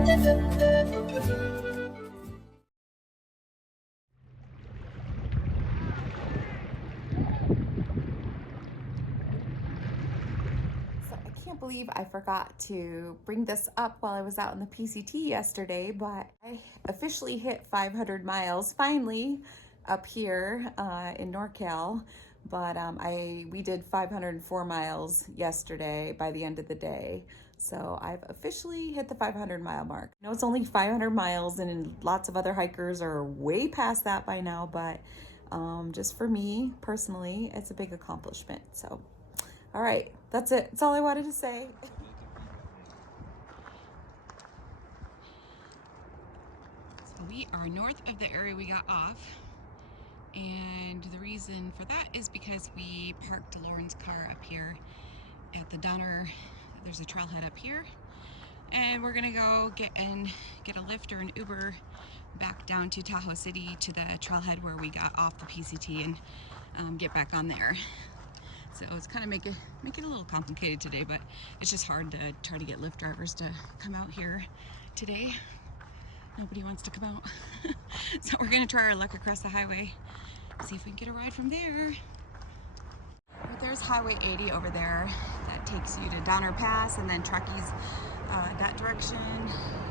I can't believe I forgot to bring this up while I was out in the PCT yesterday, but I officially hit 500 miles finally up here in NorCal. But we did 504 miles yesterday by the end of the day. So I've officially hit the 500-mile mark. I know it's only 500 miles and lots of other hikers are way past that by now, but just for me personally, it's a big accomplishment. So all right, that's it. That's all I wanted to say. So we are north of the area we got off, and the reason for that is because we parked Lauren's car up here at the Donner. There's a trailhead up here, and we're gonna go get a Lyft or an Uber back down to Tahoe City to the trailhead where we got off the PCT and get back on there. So it's kind of make it a little complicated today, but it's just hard to try to get Lyft drivers to come out here today. Nobody wants to come out. So we're gonna try our luck across the highway, see if we can get a ride from there. But there's Highway 80 over there that takes you to Donner Pass and then Truckee's that direction.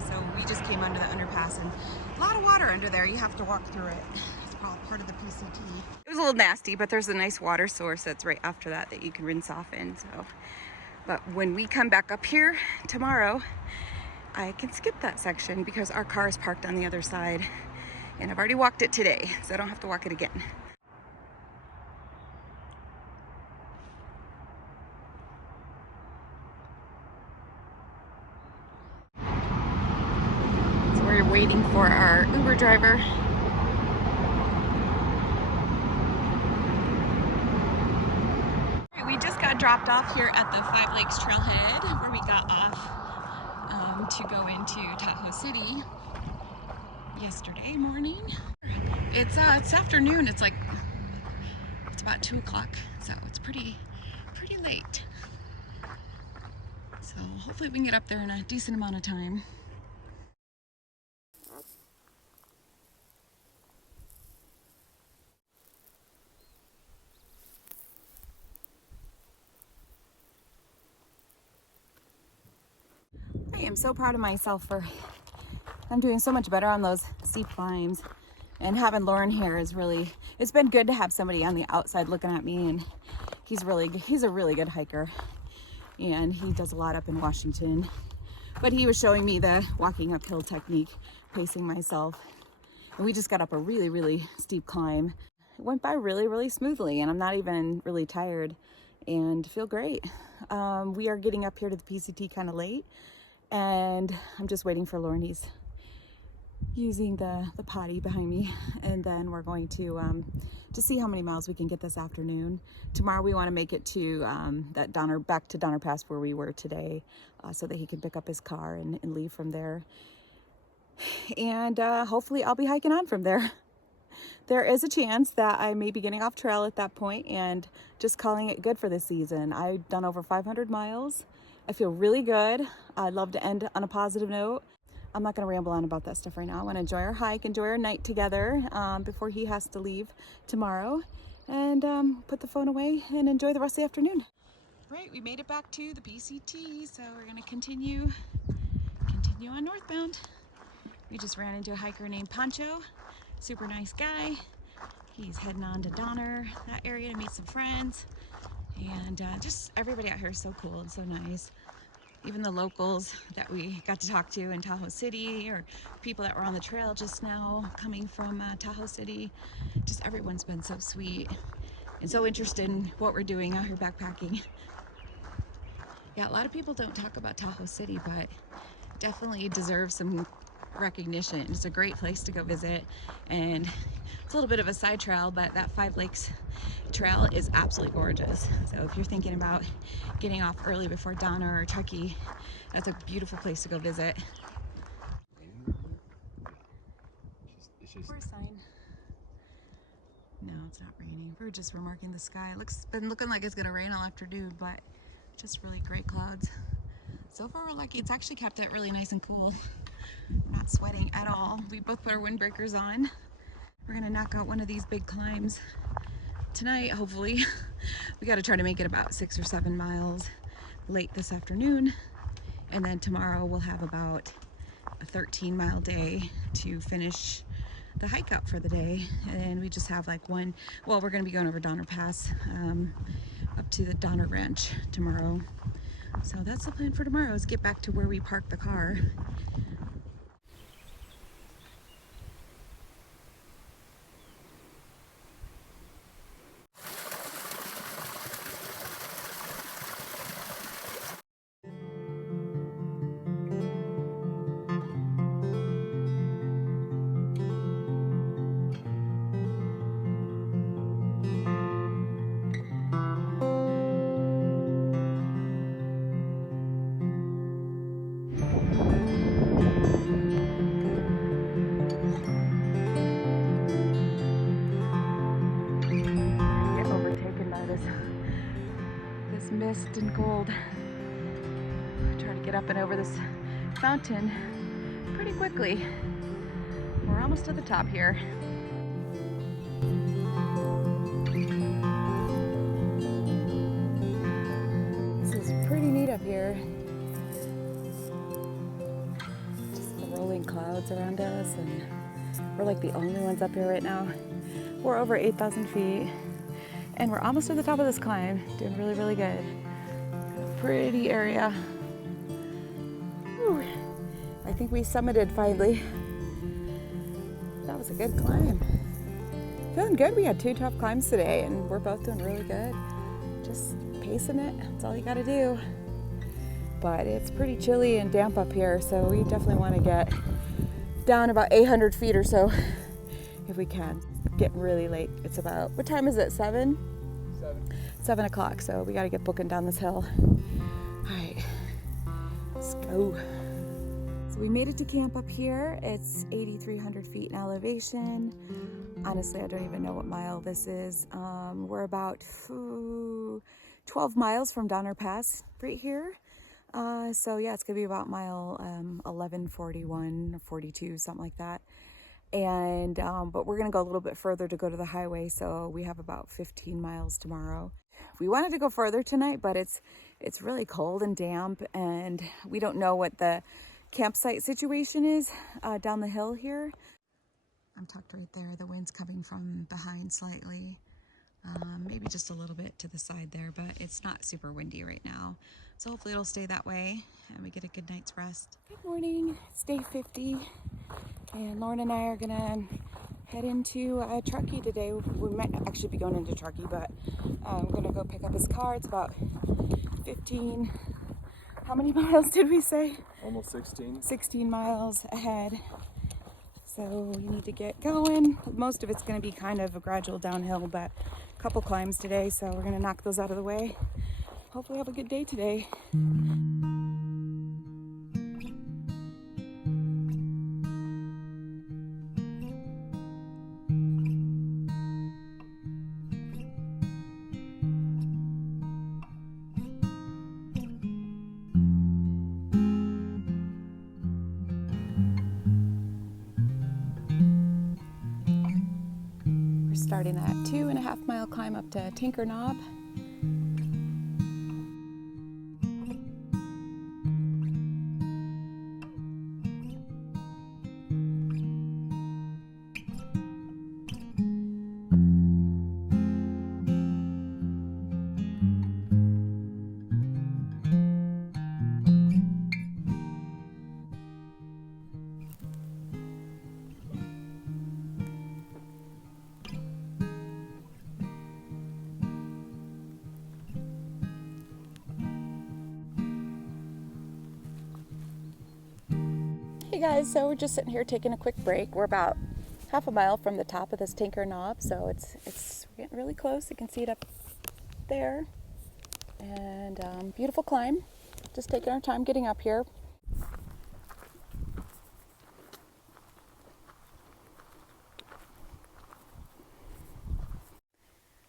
So we just came under the underpass and a lot of water under there. You have to walk through it. Part of the PCT. It was a little nasty, but there's a nice water source that's right after that you can rinse off in. So, but when we come back up here tomorrow, I can skip that section because our car is parked on the other side, and I've already walked it today, so I don't have to walk it again. So we're waiting for our Uber driver. We just got dropped off here at the Five Lakes Trailhead where we got off to go into Tahoe City yesterday morning. It's afternoon. It's about 2 o'clock, so it's pretty late. So hopefully we can get up there in a decent amount of time. I am so proud of myself I'm doing so much better on those steep climbs, and having Lauren here is really, it's been good to have somebody on the outside looking at me, and he's a really good hiker, and he does a lot up in Washington, but he was showing me the walking uphill technique, pacing myself, and we just got up a really steep climb. It went by really smoothly, and I'm not even really tired and feel great. We are getting up here to the PCT kind of late, and I'm just waiting for Lauren. He's using the potty behind me, and then we're going to see how many miles we can get this afternoon. Tomorrow we want to make it to back to Donner Pass where we were today, so that he can pick up his car and leave from there, and hopefully I'll be hiking on from there. There is a chance that I may be getting off trail at that point and just calling it good for this season. I've done over 500 miles. I feel really good. I'd love to end on a positive note. I'm not going to ramble on about that stuff right now. I want to enjoy our hike, enjoy our night together before he has to leave tomorrow, and put the phone away and enjoy the rest of the afternoon. Right, we made it back to the PCT, so we're going to continue on northbound. We just ran into a hiker named Pancho, super nice guy. He's heading on to Donner, that area, to meet some friends, and just everybody out here is so cool and so nice. Even the locals that we got to talk to in Tahoe City, or people that were on the trail just now coming from Tahoe City, just everyone's been so sweet and so interested in what we're doing out here backpacking. Yeah, a lot of people don't talk about Tahoe City, but definitely deserves some recognition. It's a great place to go visit, and it's a little bit of a side trail, but that Five Lakes trail is absolutely gorgeous. So if you're thinking about getting off early before Donner or Truckee, that's a beautiful place to go visit. Poor sign. No, it's not raining. We're just remarking the sky. It's been looking like it's gonna rain all afternoon, but just really great clouds. So far we're lucky. It's actually kept it really nice and cool. Not sweating at all. We both put our windbreakers on. We're gonna knock out one of these big climbs tonight, hopefully. We gotta try to make it about 6 or 7 miles late this afternoon. And then tomorrow we'll have about a 13-mile day to finish the hike up for the day. And we just have like one, well, we're gonna be going over Donner Pass up to the Donner Ranch tomorrow. So that's the plan for tomorrow, is get back to where we parked the car. This mist and cold. Try to get up and over this mountain pretty quickly. We're almost to the top here. This is pretty neat up here. Just the rolling clouds around us, and we're like the only ones up here right now. We're over 8,000 feet. And we're almost to the top of this climb. Doing really, really good. Pretty area. Whew. I think we summited finally. That was a good climb. Feeling good. We had 2 tough climbs today and we're both doing really good. Just pacing it. That's all you gotta do. But it's pretty chilly and damp up here, so we definitely want to get down about 800 feet or so if we can. Getting really late. It's about, what time is it? 7 o'clock, so we got to get booking down this hill. All right, let's go. So we made it to camp up here. It's 8,300 feet in elevation. Honestly, I don't even know what mile this is. We're about 12 miles from Donner Pass right here. So yeah, it's gonna be about mile 1141 or 42, something like that. And but we're gonna go a little bit further to go to the highway, so we have about 15 miles tomorrow. We wanted to go further tonight, but it's really cold and damp, and we don't know what the campsite situation is down the hill here. I'm tucked right there. The wind's coming from behind slightly, maybe just a little bit to the side there, but it's not super windy right now, so hopefully it'll stay that way and we get a good night's rest. Good morning. It's day 50. And Lauren and I are gonna head into Truckee today. We might not actually be going into Truckee, but we're gonna go pick up his car. It's about 15, how many miles did we say? Almost 16. 16 miles ahead. So we need to get going. Most of it's gonna be kind of a gradual downhill, but a couple climbs today, so we're gonna knock those out of the way. Hopefully have a good day today. Starting that 2.5 mile climb up to Tinker Knob. Hey guys, so we're just sitting here taking a quick break. We're about half a mile from the top of this Tinker Knob, so it's getting really close. You can see it up there. And beautiful climb. Just taking our time getting up here.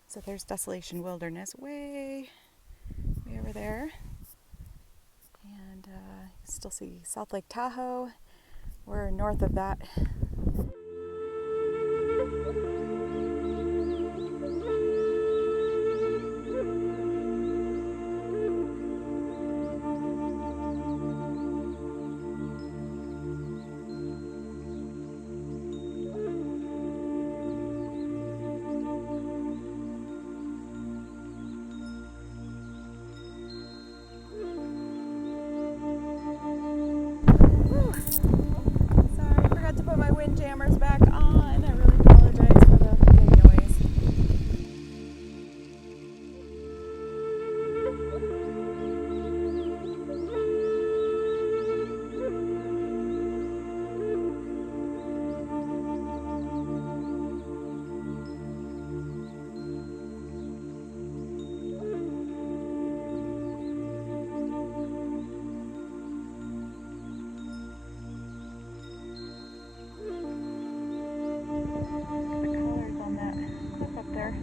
So there's Desolation Wilderness way over there. And you still see South Lake Tahoe We're north of that. Sorry, I forgot to put my wind jammers back on. I really apologize for the wind noise. The colors on that cliff up there.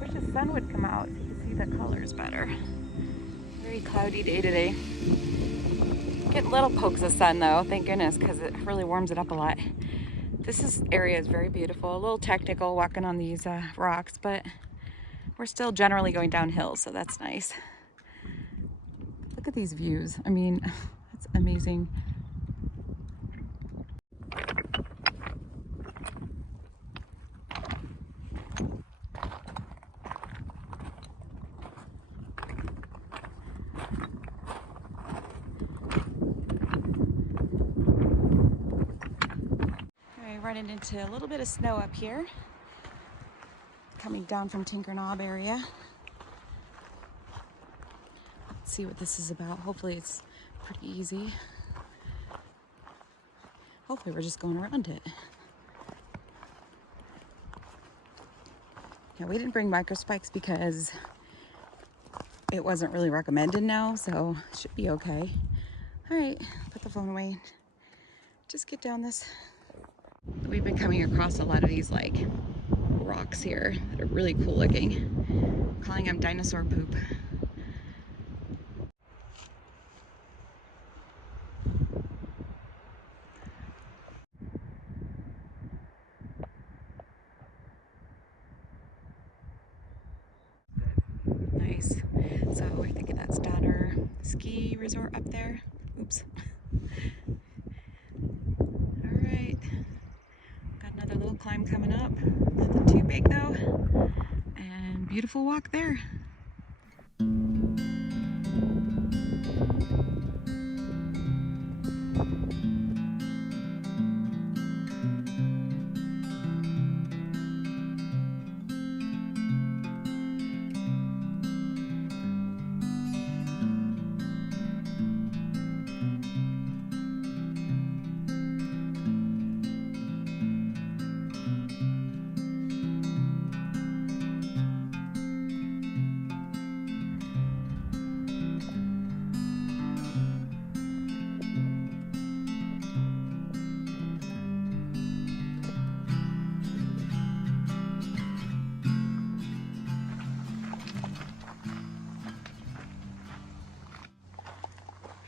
Wish the sun would come out so you could see the colors better. Very cloudy day today. Get little pokes of sun though, thank goodness, because it really warms it up a lot. Area is very beautiful. A little technical walking on these rocks, but we're still generally going downhill, so that's nice. Look at these views. I mean, it's amazing. Running into a little bit of snow up here, coming down from Tinker Knob area. Let's see what this is about. Hopefully it's pretty easy. Hopefully we're just going around it. Yeah, we didn't bring micro spikes because it wasn't really recommended now, so it should be okay. All right, put the phone away. Just get down this. We've been coming across a lot of these like rocks here that are really cool looking. Calling them dinosaur poop. Nice. So I think that's Donner Ski Resort up there. Oops. All right. Got another little climb coming up. Nothing too big though. And beautiful walk there.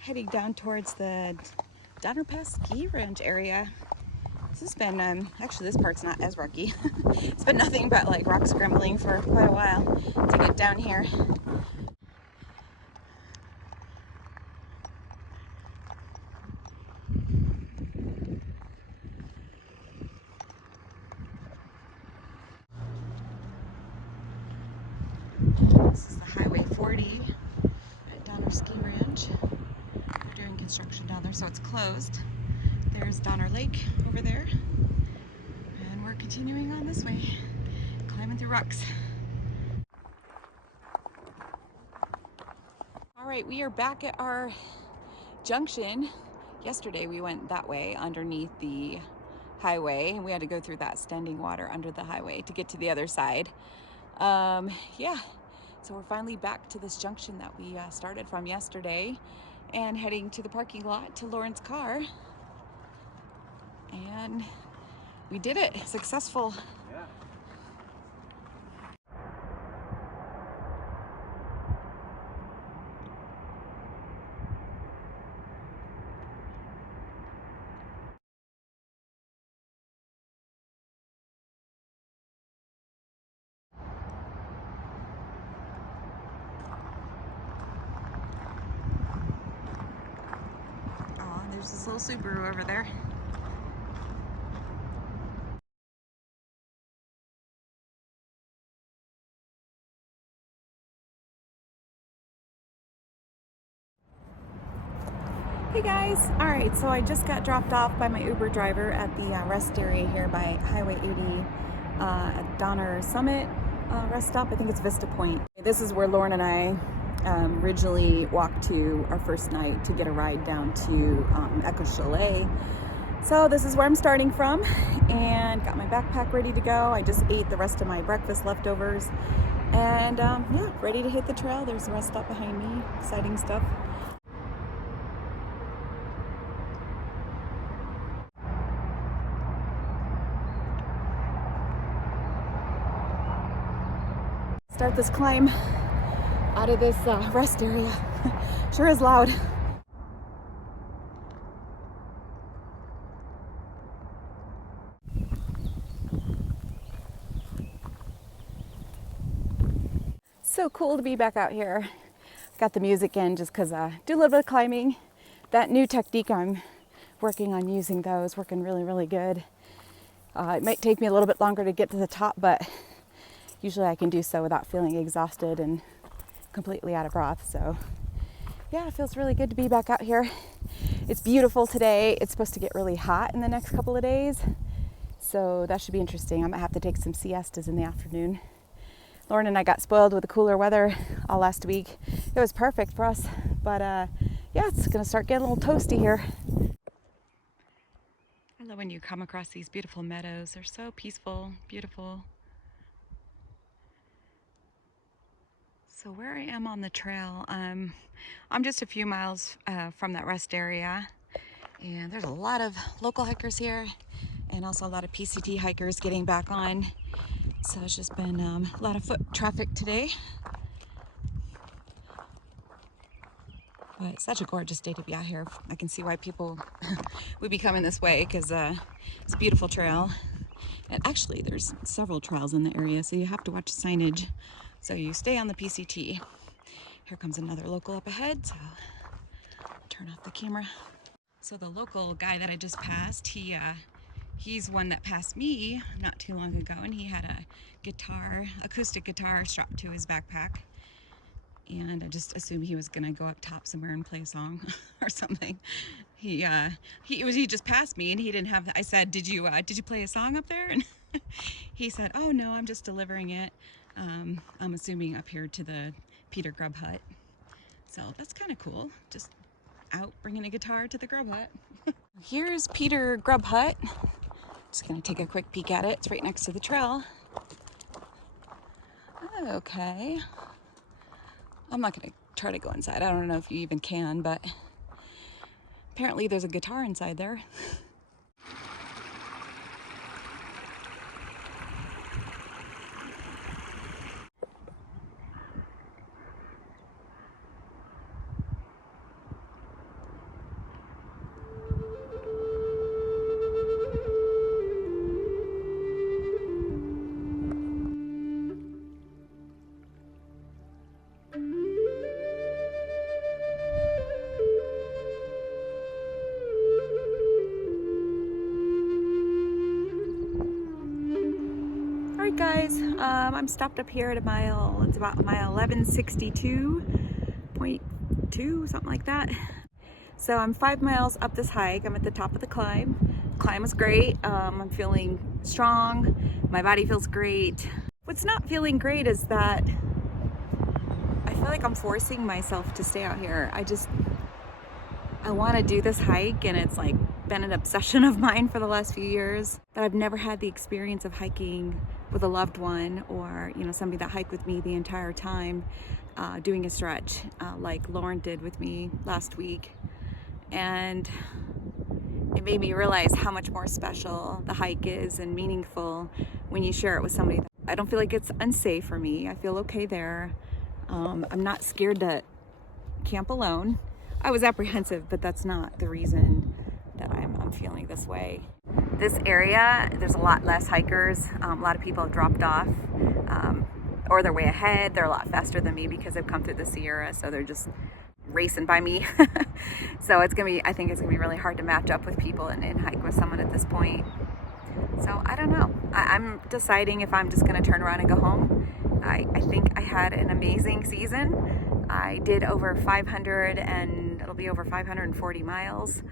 Heading down towards the Donner Pass ski range area. This has been, actually this part's not as rocky. It's been nothing but like rock scrambling for quite a while to get down here. This is the Highway 40 at Donner Ski Ranch. They're doing construction down there, so it's closed. There's Donner Lake over there. And we're continuing on this way, climbing through rocks. All right, we are back at our junction. Yesterday we went that way underneath the highway, and we had to go through that standing water under the highway to get to the other side. Yeah, so we're finally back to this junction that we started from yesterday, and heading to the parking lot to Lauren's car. And we did it, successful. Yeah. There's this little Subaru over there. Hey guys, all right, so I just got dropped off by my Uber driver at the rest area here by Highway 80 at Donner Summit rest stop. I think it's Vista Point. This is where Lauren and I originally walked to our first night to get a ride down to Echo Chalet. So this is where I'm starting from, and got my backpack ready to go. I just ate the rest of my breakfast leftovers, and yeah, ready to hit the trail. There's the rest stop behind me, exciting stuff. Start this climb out of this rest area. Sure is loud. So cool to be back out here. Got the music in just because I do a little bit of climbing. That new technique I'm working on using though is working really, really good. It might take me a little bit longer to get to the top, but usually I can do so without feeling exhausted and completely out of breath. So yeah, it feels really good to be back out here. It's beautiful today. It's supposed to get really hot in the next couple of days. So that should be interesting. I might have to take some siestas in the afternoon. Lauren and I got spoiled with the cooler weather all last week. It was perfect for us, but yeah, it's gonna start getting a little toasty here. I love when you come across these beautiful meadows. They're so peaceful, beautiful. So where I am on the trail, I'm just a few miles from that rest area, and there's a lot of local hikers here and also a lot of PCT hikers getting back on. So it's just been a lot of foot traffic today. But it's such a gorgeous day to be out here. I can see why people would be coming this way, because it's a beautiful trail. And actually there's several trails in the area, so you have to watch signage. So you stay on the PCT. Here comes another local up ahead, so I'll turn off the camera. So the local guy that I just passed, he's one that passed me not too long ago, and he had a guitar, acoustic guitar strapped to his backpack. And I just assumed he was gonna go up top somewhere and play a song or something. He just passed me, and he didn't have. I said, "Did you play a song up there?" And he said, "Oh no, I'm just delivering it. I'm assuming up here to the Peter Grub Hut." So that's kind of cool. Just out bringing a guitar to the Grub Hut. Here's Peter Grub Hut. Just gonna take a quick peek at it. It's right next to the trail. Okay. I'm not gonna try to go inside. I don't know if you even can, but apparently there's a guitar inside there. Alright guys, I'm stopped up here at it's about mile 1162.2, something like that. So I'm 5 miles up this hike. I'm at the top of the climb. Climb was great. I'm feeling strong. My body feels great. What's not feeling great is that I feel like I'm forcing myself to stay out here. I want to do this hike, and it's like been an obsession of mine for the last few years, but I've never had the experience of hiking with a loved one, or somebody that hiked with me the entire time, doing a stretch like Lauren did with me last week. And it made me realize how much more special the hike is and meaningful when you share it with somebody. I don't feel like it's unsafe for me. I feel okay there. I'm not scared to camp alone. I was apprehensive, but that's not the reason that I'm feeling this way. This area, there's a lot less hikers. A lot of people have dropped off, or they're way ahead. They're a lot faster than me because they've come through the Sierra, so they're just racing by me. So I think it's gonna be really hard to match up with people and hike with someone at this point. So I don't know. I'm deciding if I'm just gonna turn around and go home. I think I had an amazing season. I did over 500 and it'll be over 540 miles.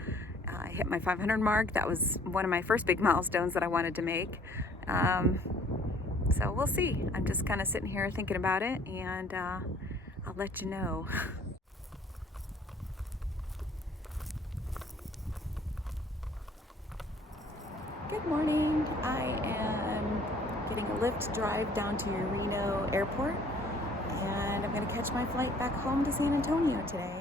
I hit my 500 mark. That was one of my first big milestones that I wanted to make. So we'll see. I'm just kind of sitting here thinking about it, and I'll let you know. Good morning. I am getting a Lyft drive down to Reno Airport, and I'm going to catch my flight back home to San Antonio today.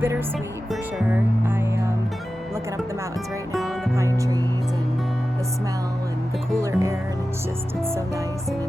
Bittersweet for sure. I'm looking up the mountains right now and the pine trees and the smell and the cooler air, and it's so nice. And